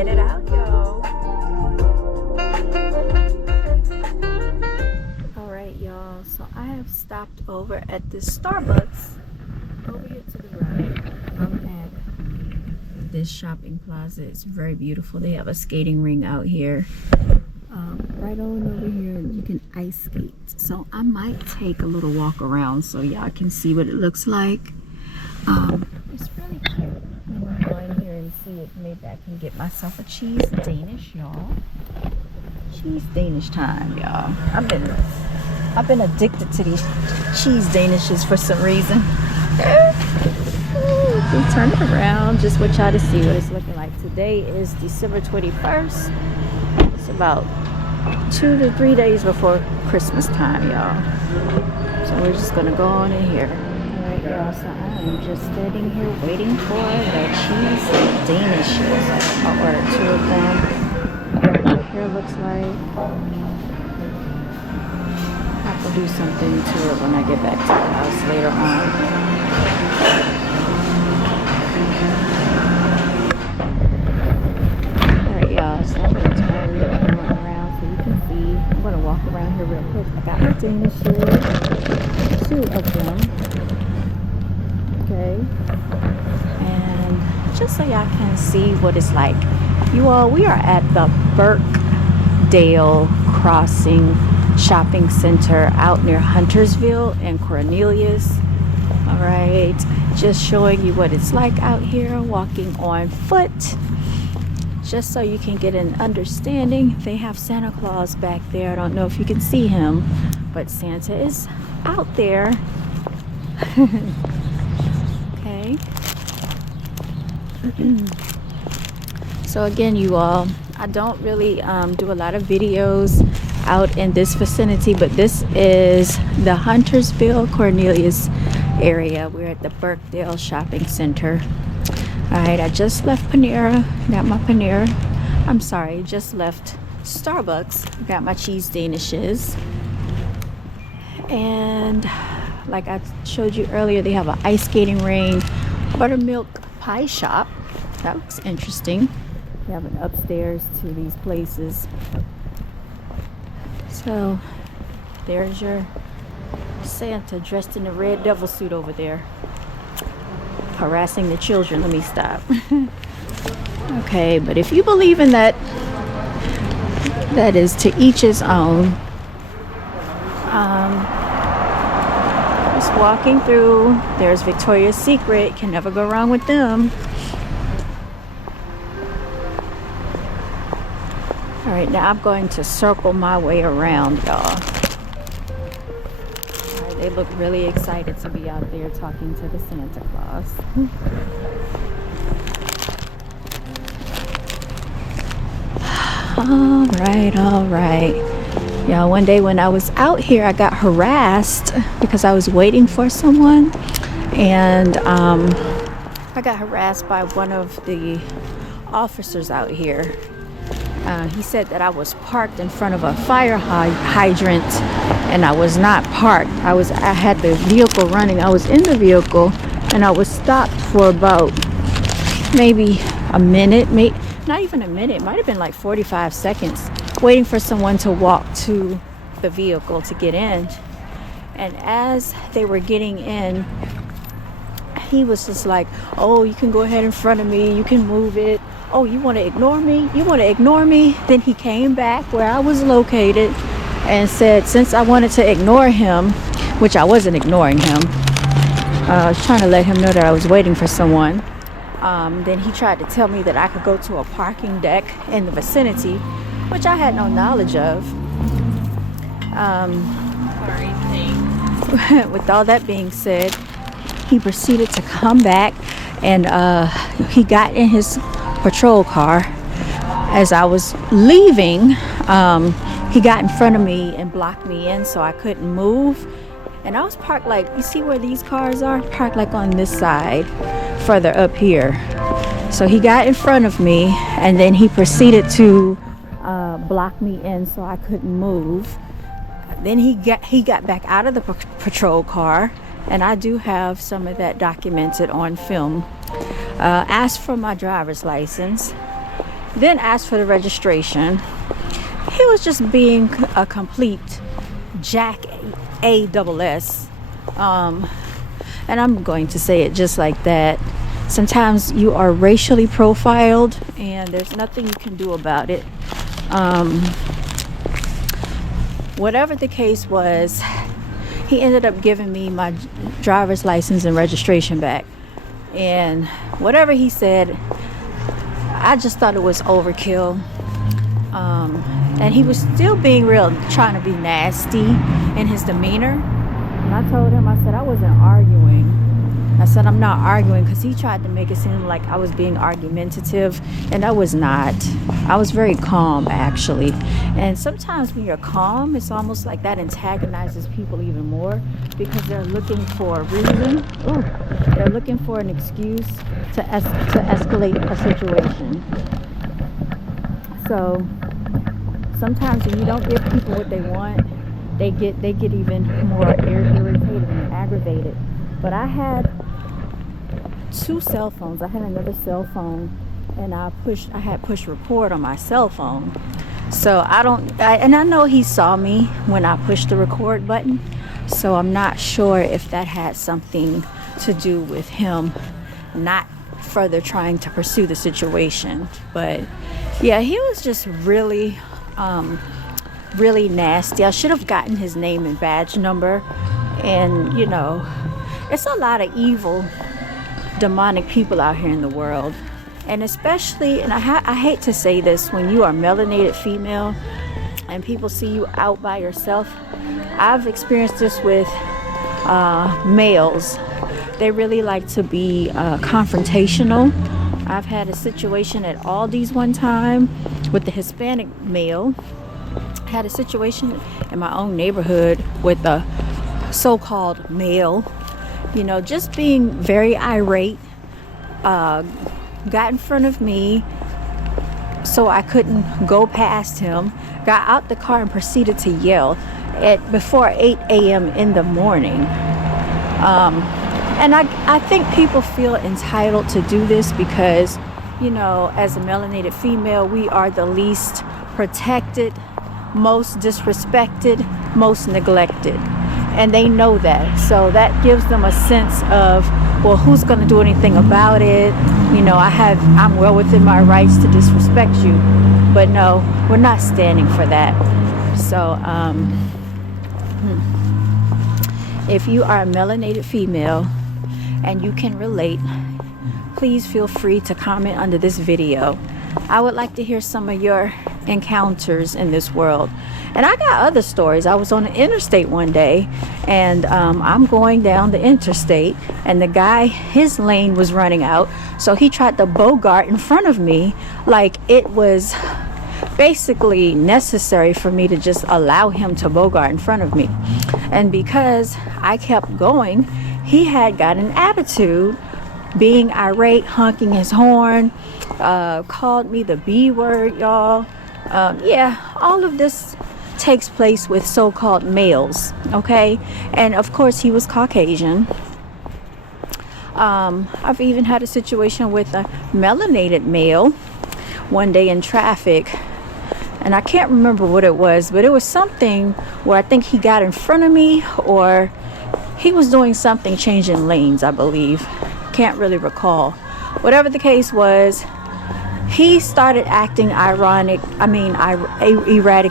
headed out, y'all. Alright, y'all. So I have stopped over at this Starbucks over here to the right. I'm at this shopping plaza. It's very beautiful. They have a skating ring out here. Right on over here, you can ice skate. So I might take a little walk around so y'all can see what it looks like. It's really cute. I'm gonna go in here and see if maybe I can get myself a cheese Danish, y'all. Cheese Danish time, y'all. I've been addicted to these cheese Danishes for some reason. We turn it around, just want y'all to see what it's looking like. Today is December 21st. It's about 2 to 3 days before Christmas time, y'all. So we're just gonna go on in here. Alright, y'all, so I am just sitting here waiting for the cheese Danishes. I'll order 2 of them. What here looks like. I have to do something to it when I get back to the house later on. Alright, y'all, so I'm gonna turn the camera around so you can see. I'm gonna walk around here real quick. I got my Danishes, 2 of them. Okay, and just so y'all can see what it's like, you all, we are at the Brown.Girls.Are.Beautiful Crossing Shopping Center out near Huntersville and Cornelius. All right, just showing you what it's like out here walking on foot, just so you can get an understanding. They have Santa Claus back there. I don't know if you can see him, but Santa is out there. Okay. So again, you all, I don't really do a lot of videos out in this vicinity, but this is the Huntersville Cornelius area. We're at the Brown.Girls Shopping Center. All right, I just left Panera, got my Panera. I'm sorry, just left Starbucks, got my cheese Danishes. And like I showed you earlier, they have an ice skating ring, buttermilk pie shop. That looks interesting. They have an upstairs to these places. So there's your Santa dressed in a red devil suit over there, harassing the children. Let me stop. Okay, but if you believe in that, that is to each his own. Just walking through, there's Victoria's Secret, can never go wrong with them. All right, now I'm going to circle my way around, y'all. All right, they look really excited to be out there talking to the Santa Claus. All right. Yeah, one day when I was out here, I got harassed because I was waiting for someone, and I got harassed by one of the officers out here. He said that I was parked in front of a fire hydrant, and I was not parked. I had the vehicle running. I was in the vehicle, and I was stopped for about maybe a minute, not even a minute, it might have been like 45 seconds, waiting for someone to walk to the vehicle to get in. And as they were getting in, he was just like, oh, you can go ahead in front of me, you can move it. Oh, you want to ignore me? You want to ignore me? Then he came back where I was located and said, since I wanted to ignore him, which I wasn't ignoring him, I was trying to let him know that I was waiting for someone. Then he tried to tell me that I could go to a parking deck in the vicinity, which I had no knowledge of. With all that being said, he proceeded to come back, and he got in his patrol car. As I was leaving, he got in front of me and blocked me in, so I couldn't move. And I was parked, like, you see where these cars are? Parked like on this side, further up here. So he got in front of me, and then he proceeded to block me in so I couldn't move. Then he got back out of the patrol car, and I do have some of that documented on film. Asked for my driver's license, then asked for the registration. He was just being a complete jack ass. And I'm going to say it just like that. Sometimes you are racially profiled and there's nothing you can do about it. Whatever the case was, he ended up giving me my driver's license and registration back. And whatever he said, I just thought it was overkill. And he was still being real, trying to be nasty in his demeanor. And I told him, I said, I wasn't arguing. I said, I'm not arguing, because he tried to make it seem like I was being argumentative, and I was not. I was very calm, actually. And sometimes when you're calm, it's almost like that antagonizes people even more, because they're looking for a reason. Ooh, they're looking for an excuse to escalate a situation. So sometimes when you don't give people what they want, they get even more irritated and aggravated. But I had 2 cell phones. I had another cell phone, and I had push record on my cell phone. So I know he saw me when I pushed the record button. So I'm not sure if that had something to do with him not further trying to pursue the situation. But yeah, he was just really nasty. I should have gotten his name and badge number. And it's a lot of evil, demonic people out here in the world. And especially, and I hate to say this, when you are a melanated female and people see you out by yourself. I've experienced this with males. They really like to be confrontational. I've had a situation at Aldi's one time with the Hispanic male. I had a situation in my own neighborhood with a so-called male, just being very irate. Got in front of me so I couldn't go past him, got out the car and proceeded to yell before 8 a.m. in the morning. And I think people feel entitled to do this because, as a melanated female, we are the least protected, most disrespected, most neglected. And they know that. So that gives them a sense of, well, who's going to do anything about it? I'm well within my rights to disrespect you. But no, we're not standing for that. So if you are a melanated female and you can relate, please feel free to comment under this video. I would like to hear some of your encounters in this world. And I got other stories. I was on the interstate one day, and I'm going down the interstate, and the guy, his lane was running out, so he tried to bogart in front of me like it was basically necessary for me to just allow him to bogart in front of me. And because I kept going, he had got an attitude, being irate, honking his horn, called me the B word, y'all. All of this takes place with so-called males, okay? And of course he was Caucasian. I've even had a situation with a melanated male one day in traffic, and I can't remember what it was, but it was something where I think he got in front of me, or he was doing something, changing lanes, I believe. Can't really recall. Whatever the case was, he started acting erratic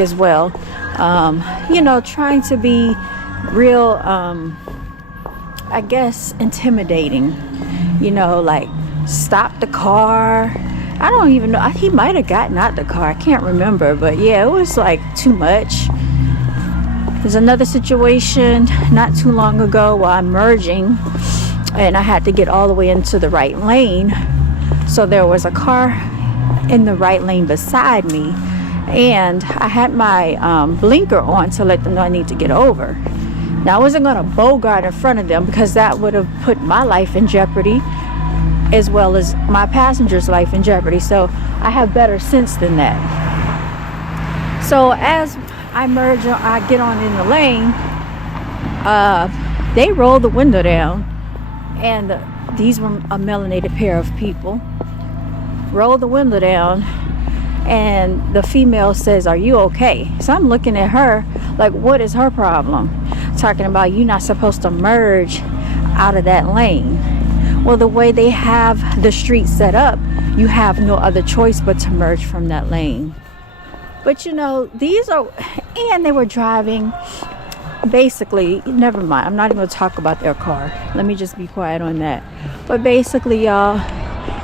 as well. Trying to be real, I guess, intimidating. Like stop the car. I don't even know. He might have gotten out the car. I can't remember. But yeah, it was like too much. There's another situation not too long ago while I'm merging, and I had to get all the way into the right lane. So there was a car in the right lane beside me, and I had my blinker on to let them know I need to get over. Now, I wasn't going to bogart in front of them because that would have put my life in jeopardy as well as my passenger's life in jeopardy. So I have better sense than that. So as I get on in the lane, they roll the window down, and these were a melanated pair of people. Roll the window down, and the female says, "Are you okay?" So I'm looking at her like, what is her problem? Talking about you're not supposed to merge out of that lane. Well, the way they have the street set up, you have no other choice but to merge from that lane. But you know, these are, and they were driving, basically, never mind, I'm not even going to talk about their car. Let me just be quiet on that. But basically, y'all,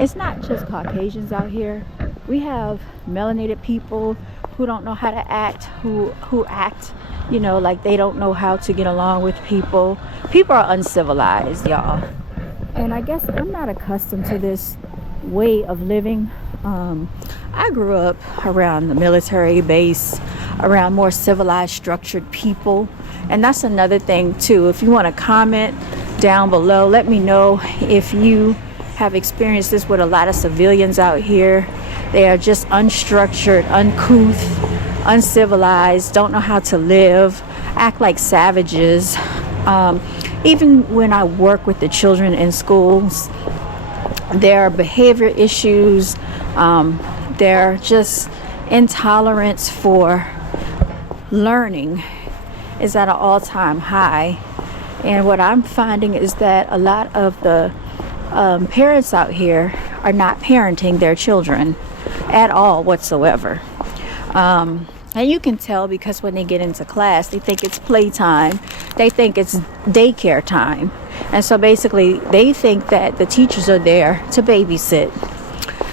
it's not just Caucasians out here. We have melanated people who don't know how to act, who act, you know, like they don't know how to get along with people. People are uncivilized, y'all. And I guess I'm not accustomed to this way of living. I grew up around the military base, around more civilized, structured people. And that's another thing too. If you want to comment down below, let me know if you have experienced this with a lot of civilians out here. They are just unstructured, uncouth, uncivilized, don't know how to live, act like savages. Even when I work with the children in schools, there are behavior issues. They're just intolerance for learning is at an all-time high. And what I'm finding is that a lot of the parents out here are not parenting their children at all whatsoever. And you can tell because when they get into class, they think it's playtime. They think it's daycare time. And so basically, they think that the teachers are there to babysit.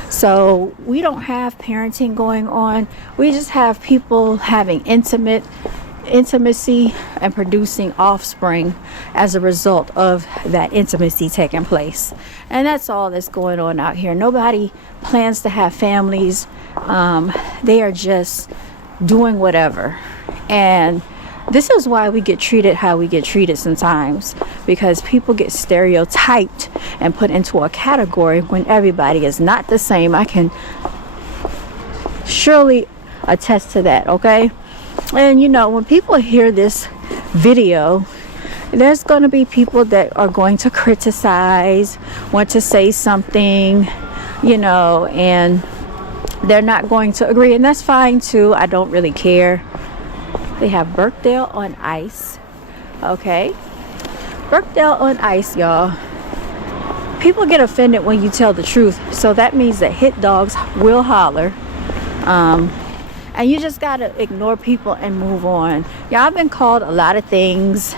So we don't have parenting going on. We just have people having intimacy and producing offspring as a result of that intimacy taking place. And that's all that's going on out here. Nobody plans to have families. They are just doing whatever. And this is why we get treated how we get treated sometimes, because people get stereotyped and put into a category when everybody is not the same. I can surely attest to that, okay? And you know, when people hear this video, there's going to be people that are going to criticize, want to say something, you know, and they're not going to agree, and that's fine too. I don't really care. They have Birkdale on ice. Okay, Birkdale on ice, y'all. People get offended when you tell the truth, so that means that hit dogs will holler. And you just gotta ignore people and move on. Y'all, I've been called a lot of things,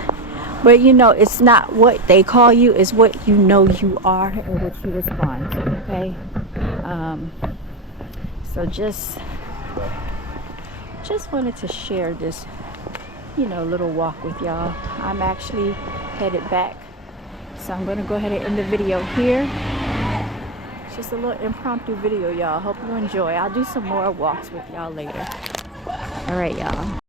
but you know, it's not what they call you, it's what you know you are and what you respond to. Okay. So just wanted to share this, you know, little walk with y'all. I'm actually headed back, so I'm gonna go ahead and end the video here. It's just a little impromptu video, y'all. Hope you enjoy. I'll do some more walks with y'all later. All right, y'all.